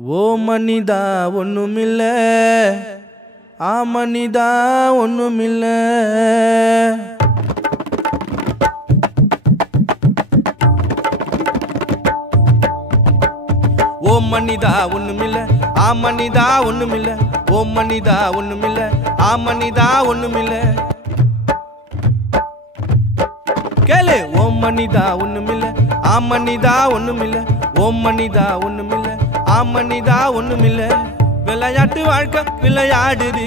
ஓ மனிதா ஒண்ணுமில்ல, ஆ மனிதா ஒண்ணுமில்ல. ஓ மனிதா ஒண்ணுமில்ல, ஆ மனிதா ஒண்ணுமில்ல. ஓ மனிதா ஒண்ணுமில்ல, ஆ மனிதா ஒண்ணுமில்ல. கேளு. ஓ மனிதா ஒண்ணுமில்ல, ஆ மனிதா ஒண்ணுமில்ல. ஓ மனிதா ஒண்ணுமில்ல, ஆ மனிதா ஒண்ணுமில்ல. விளையாட்டு வாழ்க்கை விளையாடுது,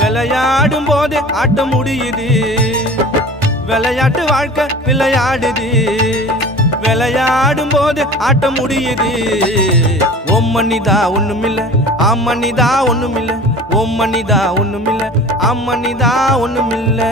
விளையாடும் போது ஆட்ட முடியுது. விளையாட்டு வாழ்க்கை விளையாடுது, விளையாடும் போது ஆட்ட முடியுது. ஓ மனிதா ஒண்ணுமில்ல, ஆ மனிதா ஒண்ணுமில்ல. ஓ மனிதா ஒண்ணுமில்ல, ஆ மனிதா ஒண்ணுமில்ல.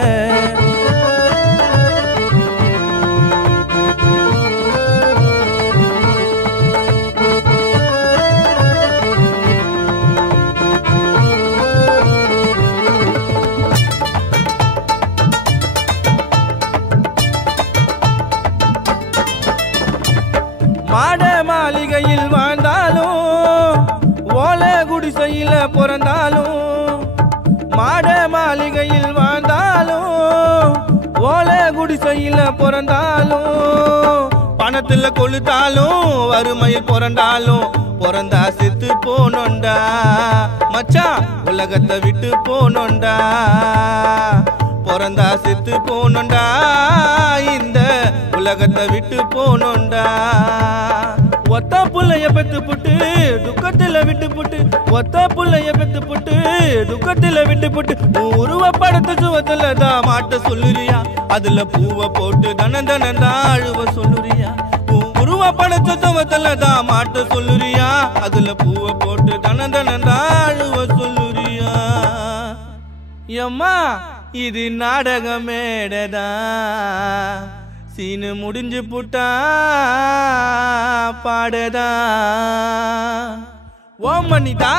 மாட மாளிகையில் வாழ்ந்தாலும், ஓலை குடிசையில பிறந்தாலும். மாட மாளிகையில் வாழ்ந்தாலும், ஓலை குடிசையில பிறந்தாலும். பணத்துல கொளுத்தாலும், வறுமையில் பிறந்தாலும். பிறந்தா செத்து போனோண்டா மச்சான், உலகத்தை விட்டு போனோண்டா. பிறந்தா செத்து போனோண்டா, இந்த உலகத்தை விட்டு போனோண்டா. ஒத்த புள்ளைய பெத்து புட்டு துக்கத்துல விட்டு புட்டு, ஒத்த புள்ளைய பெத்து புட்டு துக்கத்துல விட்டு புட்டு. உருவப்படத்த சுவத்துல தான் மாட்ட சொல்லுறியா, அதுல பூவை போட்டு தனன் தனன் தான் அழுவ சொல்லுறியா. உருவப்படத்த சுவத்துல தான் மாட்ட சொல்லுறியா, அதுல பூவை போட்டு தனன் தனன் தான் அழுவ சொல்லுறியா. எம்மா இது நாடக மேடதா, சீனு முடிஞ்சு புட்டா பாடதா. ஓ மனிதா,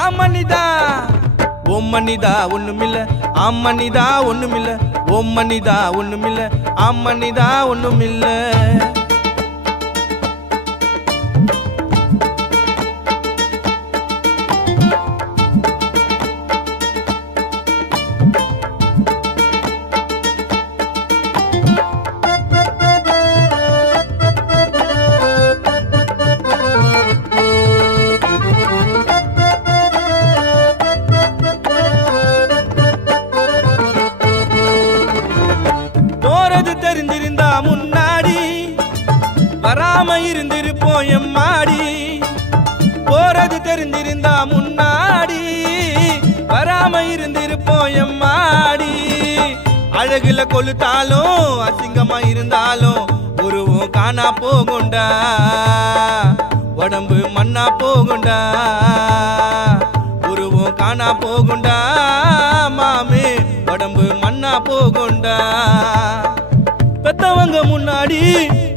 ஆ மனிதா. ஓ மனிதா ஒண்ணுமில்ல, ஆ மனிதா ஒண்ணுமில்ல. ஓ மனிதா ஒண்ணுமில்ல, ஆ மனிதா ஒண்ணுமில்ல. தெரிந்திருந்தா முன்னாடி வராம இருந்திருப்போம் எம்மாடி. போறது தெரிந்திருந்தா முன்னாடி வராம இருந்திருப்போம் எம்மாடி. அழகுல கொளுத்தாலும், அசிங்கமா இருந்தாலும், உருவம் காணா போகுண்டா, உடம்பு மண்ணா போகுண்டா. உருவம் காணா போகுண்டா மாமே, உடம்பு மண்ணா போகுண்டா. பெத்தவங்க முன்னாடி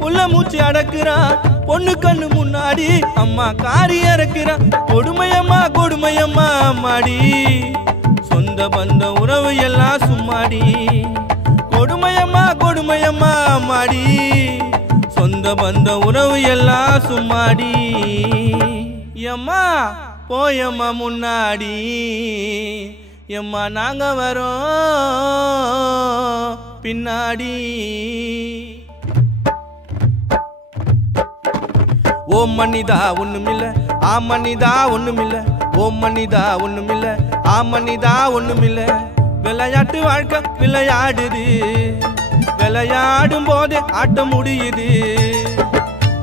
உள்ள மூச்சு அடக்குறான், பொண்ணு கண்ணு முன்னாடி அம்மா காரி இறக்குறான். கொடுமையம்மா கொடுமையம்மா அம்மாடி, சொந்த பந்த உறவு எல்லாம் சும்மாடி. கொடுமையம்மா கொடுமையம்மா அம்மாடி, சொந்த பந்த உறவு எல்லாம் சும்மாடி. எம்மா போயம்மா முன்னாடி, எம்மா நாங்க வரோம் பின்னாடி. ஓ மனிதா ஒண்ணுமில்ல, ஆ மனிதா ஒண்ணுமில்ல. ஓ மனிதா ஒண்ணுமில்ல, ஆ மனிதா ஒண்ணுமில்ல. விளையாட்டு வாழ்க்கை விளையாடுது, விளையாடும் போது ஆட்ட முடியுது.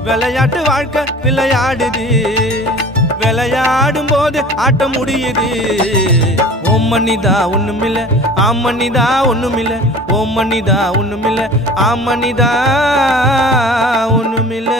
விளையாட்டு வாழ்க்கை விளையாடுது, விளையாடும் போது ஆட்ட முடியுது. ஓ மனிதா ஒண்ணுமில்ல, ஆ மனிதா ஒண்ணுமில்ல. ஓ மனிதா ஒண்ணுமில்ல, ஆ மனிதா ஒண்ணுமில்ல.